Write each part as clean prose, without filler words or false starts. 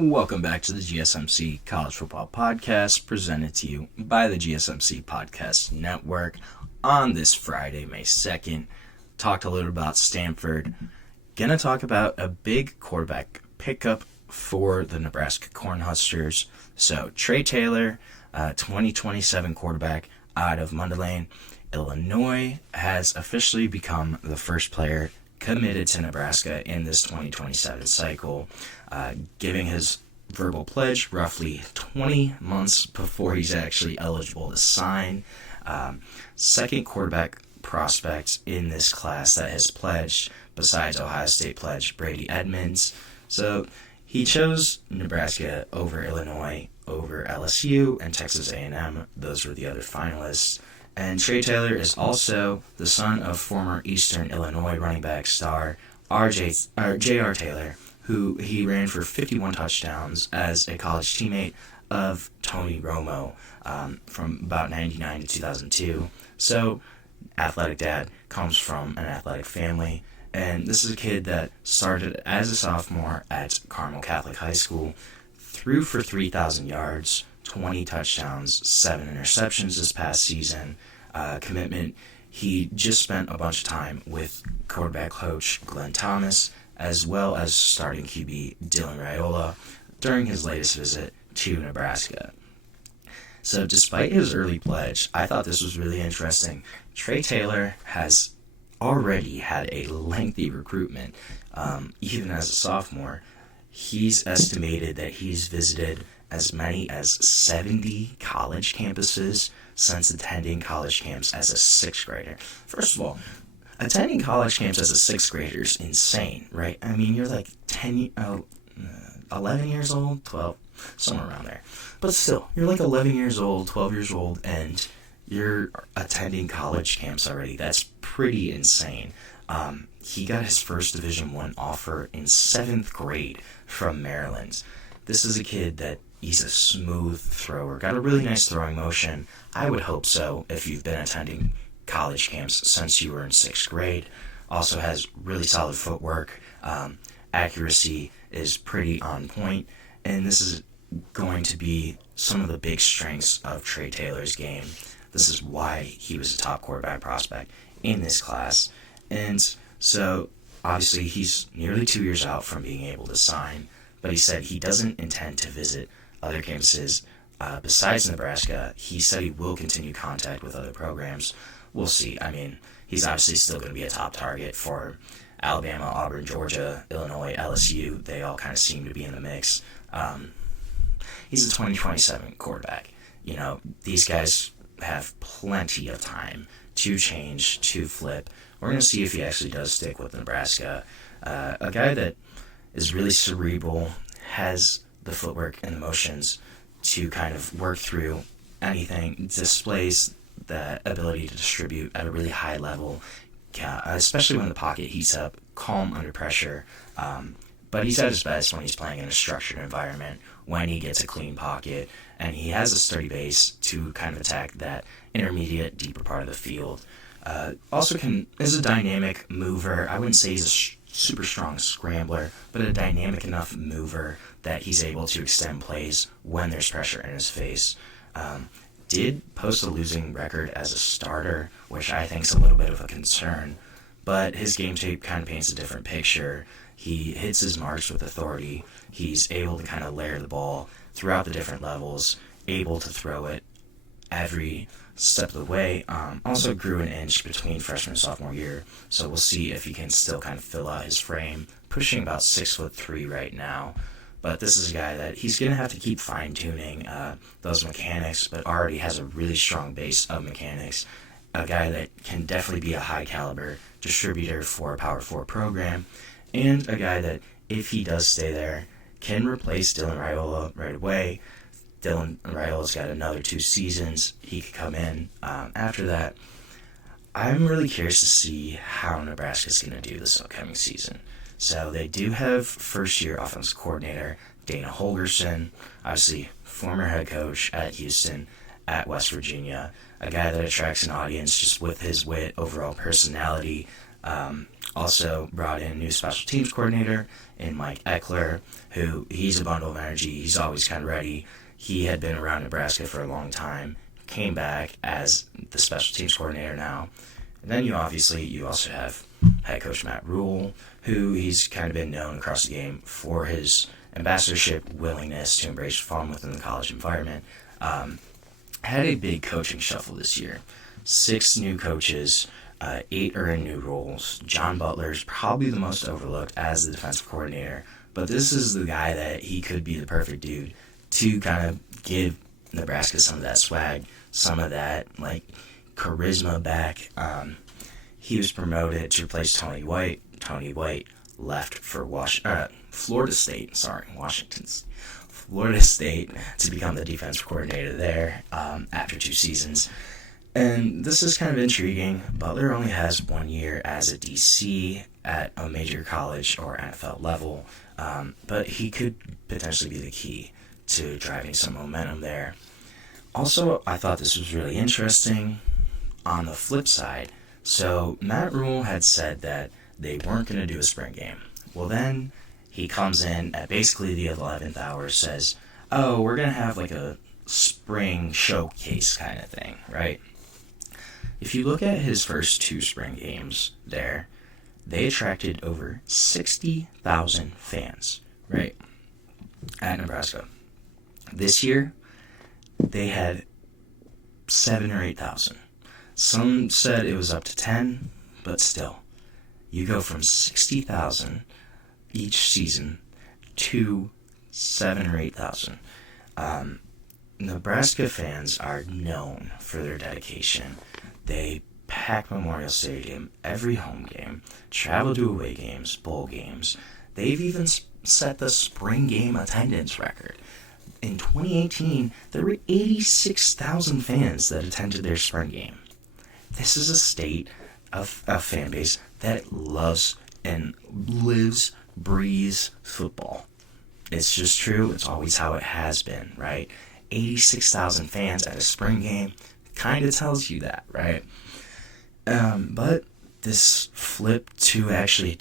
Welcome back to the GSMC College Football Podcast, presented to you by the GSMC Podcast Network. On this Friday, May 2nd, talked a little about Stanford. Gonna talk about a big quarterback pickup for the Nebraska Cornhuskers. So, Trae Taylor, 2027 quarterback out of Mundelein, Illinois, has officially become the first player committed to Nebraska in this 2027 cycle, giving his verbal pledge roughly 20 months before he's actually eligible to sign. Second quarterback prospect in this class that has pledged, besides Ohio State pledge Brady Edmonds. So he chose Nebraska over Illinois, over LSU, and Texas A&M. Those were the other finalists. And Trae Taylor is also the son of former Eastern Illinois running back star J.R. Taylor, who he ran for 51 touchdowns as a college teammate of Tony Romo from about 99 to 2002. So, athletic dad, comes from an athletic family. And this is a kid that started as a sophomore at Carmel Catholic High School, threw for 3,000 yards, 20 touchdowns, 7 interceptions this past season. Commitment, he just spent a bunch of time with quarterback coach Glenn Thomas, as well as starting QB Dylan Raiola during his latest visit to Nebraska. So despite his early pledge, I thought this was really interesting. Trae Taylor has already had a lengthy recruitment. Even as a sophomore, he's estimated that he's visited as many as 70 college campuses since attending college camps as a sixth grader. First of all, attending college camps as a sixth grader is insane, right? I mean, you're like 11 years old, 12, somewhere around there. But still, you're like 11 years old, 12 years old, and you're attending college camps already. That's pretty insane. He got his first Division I offer in 7th grade from Maryland. This is a kid that he's a smooth thrower, got a really nice throwing motion. I would hope so if you've been attending college camps since you were in 6th grade. Also has really solid footwork. Accuracy is pretty on point. And this is going to be some of the big strengths of Trae Taylor's game. This is why he was a top quarterback prospect in this class. And so, obviously, he's nearly 2 years out from being able to sign. But he said he doesn't intend to visit other campuses besides Nebraska. He said he will continue contact with other programs. We'll see. I mean, he's obviously still going to be a top target for Alabama, Auburn, Georgia, Illinois, LSU. They all kind of seem to be in the mix. He's a 2027 quarterback. You know, these guys have plenty of time to change, to flip. We're going to see if he actually does stick with Nebraska. A guy that is really cerebral, has the footwork and the motions to kind of work through anything, displays the ability to distribute at a really high level, especially when the pocket heats up, calm under pressure. But he's at his best when he's playing in a structured environment, when he gets a clean pocket, and he has a sturdy base to kind of attack that intermediate, deeper part of the field. Also is a dynamic mover. I wouldn't say he's a super strong scrambler, but a dynamic enough mover that he's able to extend plays when there's pressure in his face. Did post a losing record as a starter, which I think is a little bit of a concern, but his game tape kind of paints a different picture. He hits his marks with authority. He's able to kind of layer the ball throughout the different levels, able to throw it every step of the way. Also grew an inch between freshman and sophomore year, so we'll see if he can still kind of fill out his frame, pushing about 6'3" right now. But this is a guy that he's going to have to keep fine-tuning those mechanics, but already has a really strong base of mechanics. A guy that can definitely be a high-caliber distributor for a Power 4 program, and a guy that, if he does stay there, can replace Dylan Raiola right away. Dylan Raiola's got another 2 seasons. He could come in after that. I'm really curious to see how Nebraska's going to do this upcoming season. So they do have first-year offensive coordinator Dana Holgorsen, obviously former head coach at Houston, at West Virginia, a guy that attracts an audience just with his wit, overall personality, Also brought in a new special teams coordinator in Mike Eckler, who he's a bundle of energy. He's always kind of ready. He had been around Nebraska for a long time, came back as the special teams coordinator now. And then you also have head coach Matt Rhule, who he's kind of been known across the game for his ambassadorship, willingness to embrace fun within the college environment. Had a big coaching shuffle this year. 6 new coaches, 8 are in new roles. John Butler's probably the most overlooked as the defensive coordinator, but this is the guy that he could be the perfect dude to kind of give Nebraska some of that swag, some of that charisma back. He was promoted to replace Tony White. Tony White left for Florida State to become the defensive coordinator there after 2 seasons. And this is kind of intriguing. Butler only has 1 year as a DC at a major college or NFL level, but he could potentially be the key to driving some momentum there. Also, I thought this was really interesting on the flip side. So Matt Rhule had said that they weren't going to do a spring game. Well, then he comes in at basically the 11th hour, says, oh, we're going to have a spring showcase kind of thing, right? If you look at his first 2 spring games there, they attracted over 60,000 fans, right, at Nebraska. This year, they had 7 or 8,000. Some said it was up to 10, but still, you go from 60,000 each season to 7 or 8,000. Nebraska fans are known for their dedication. They pack Memorial Stadium every home game, travel to away games, bowl games. They've even set the spring game attendance record. In 2018, there were 86,000 fans that attended their spring game. This is a state of a fan base that loves and lives, breathes football. It's just true. It's always how it has been, right? 86,000 fans at a spring game kind of tells you that, right? But this flip to actually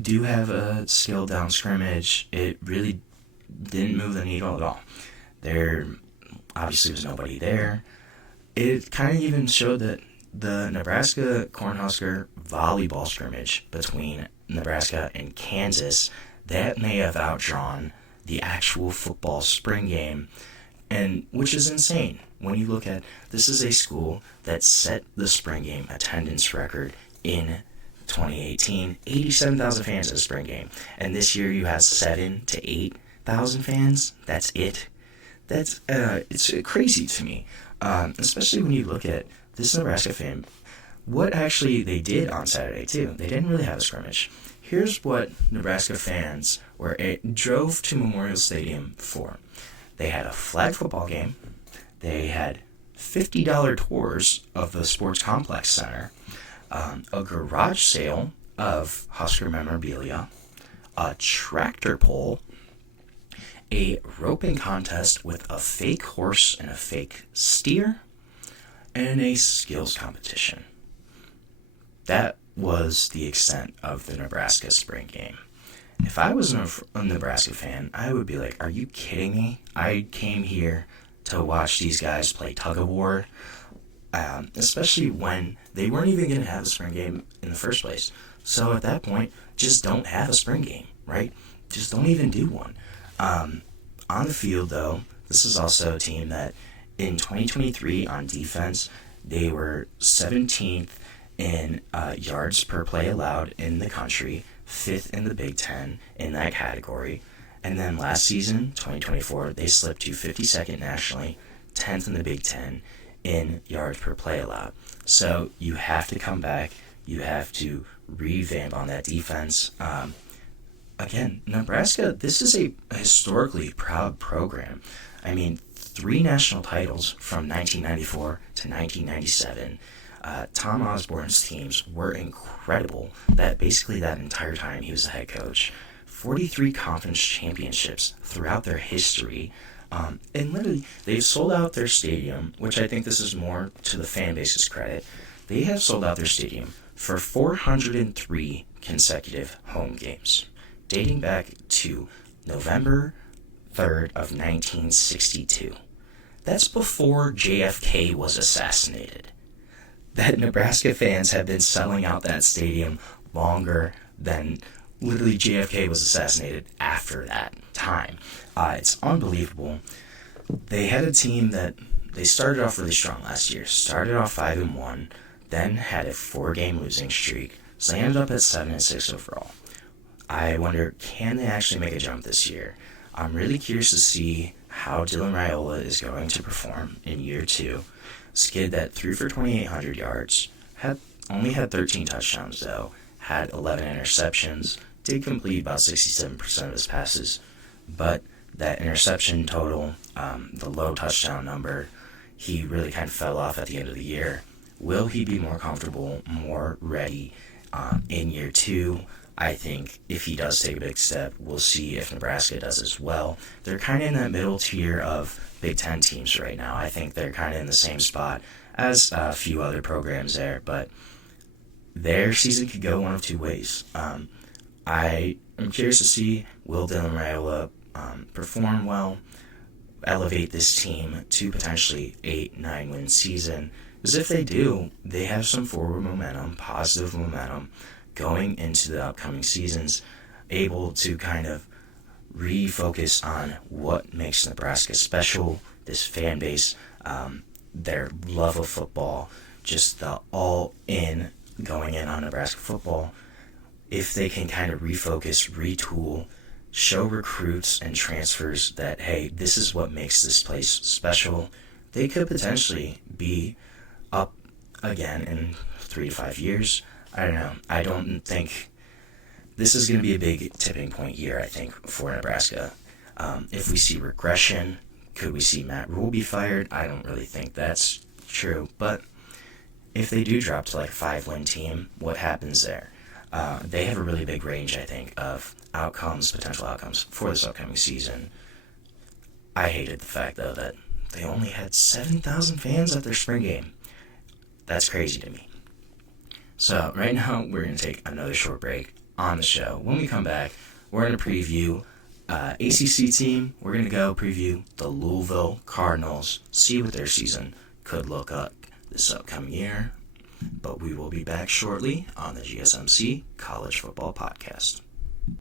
do have a skill down scrimmage, it really didn't move the needle at all. There obviously was nobody there. It kind of even showed that the Nebraska Cornhusker volleyball scrimmage between Nebraska and Kansas, that may have outdrawn the actual football spring game, and which is insane when you look at this is a school that set the spring game attendance record in 2018, 87,000 fans at a spring game, and this year you have 7,000 to 8,000 fans. That's it. That's it's crazy to me, especially when you look at this Nebraska fan. What actually they did on Saturday too. They didn't really have a scrimmage. Here's what Nebraska fans drove to Memorial Stadium for. They had a flag football game. They had $50 tours of the Sports Complex Center, a garage sale of Husker memorabilia, a tractor pull, a roping contest with a fake horse and a fake steer, and a skills competition. That was the extent of the Nebraska spring game. If I was a Nebraska fan, I would be like, are you kidding me? I came here to watch these guys play tug of war, especially when they weren't even going to have a spring game in the first place. So at that point, just don't have a spring game, right? Just don't even do one. On the field, though, this is also a team that in 2023 on defense, they were 17th in yards per play allowed in the country, 5th in the Big Ten in that category. And then last season, 2024, they slipped to 52nd nationally, 10th in the Big Ten in yards per play allowed. So you have to come back. You have to revamp on that defense. Again, Nebraska, this is a historically proud program. I mean, 3 national titles from 1994 to 1997. Tom Osborne's teams were incredible. Basically that entire time he was the head coach. 43 conference championships throughout their history. And literally, they've sold out their stadium, which I think this is more to the fan base's credit. They have sold out their stadium for 403 consecutive home games, dating back to November 3rd of 1962. That's before JFK was assassinated. That Nebraska fans have been selling out that stadium longer than literally JFK was assassinated after that time. It's unbelievable. They had a team that they started off really strong last year. Started off 5-1, then had a 4-game losing streak. So they ended up at 7-6 overall. I wonder, can they actually make a jump this year? I'm really curious to see how Dylan Raiola is going to perform in year 2. This kid that threw for 2,800 yards, only had 13 touchdowns though, had 11 interceptions, did complete about 67% of his passes, but that interception total, the low touchdown number, he really kind of fell off at the end of the year. Will he be more comfortable, more ready in year 2? I think if he does take a big step, we'll see if Nebraska does as well. They're kind of in that middle tier of Big Ten teams right now. I think they're kind of in the same spot as a few other programs there, but their season could go one of two ways. I am curious to see, will Dylan Raiola perform well, elevate this team to potentially 8-9 win season? Because if they do, they have some forward momentum, positive momentum, going into the upcoming seasons, able to kind of refocus on what makes Nebraska special, this fan base, their love of football, just the all-in going in on Nebraska football. If they can kind of refocus, retool, show recruits and transfers that, hey, this is what makes this place special, they could potentially be up again in 3 to 5 years. I don't know. I don't think this is going to be a big tipping point year, I think, for Nebraska. If we see regression, could we see Matt Rhule be fired? I don't really think that's true. But if they do drop to like a 5-win team, what happens there? They have a really big range, I think, of potential outcomes for this upcoming season. I hated the fact, though, that they only had 7,000 fans at their spring game. That's crazy to me. So right now, we're going to take another short break on the show. When we come back, we're going to preview ACC team. We're going to go preview the Louisville Cardinals, see what their season could look like this upcoming year. But we will be back shortly on the GSMC College Football Podcast.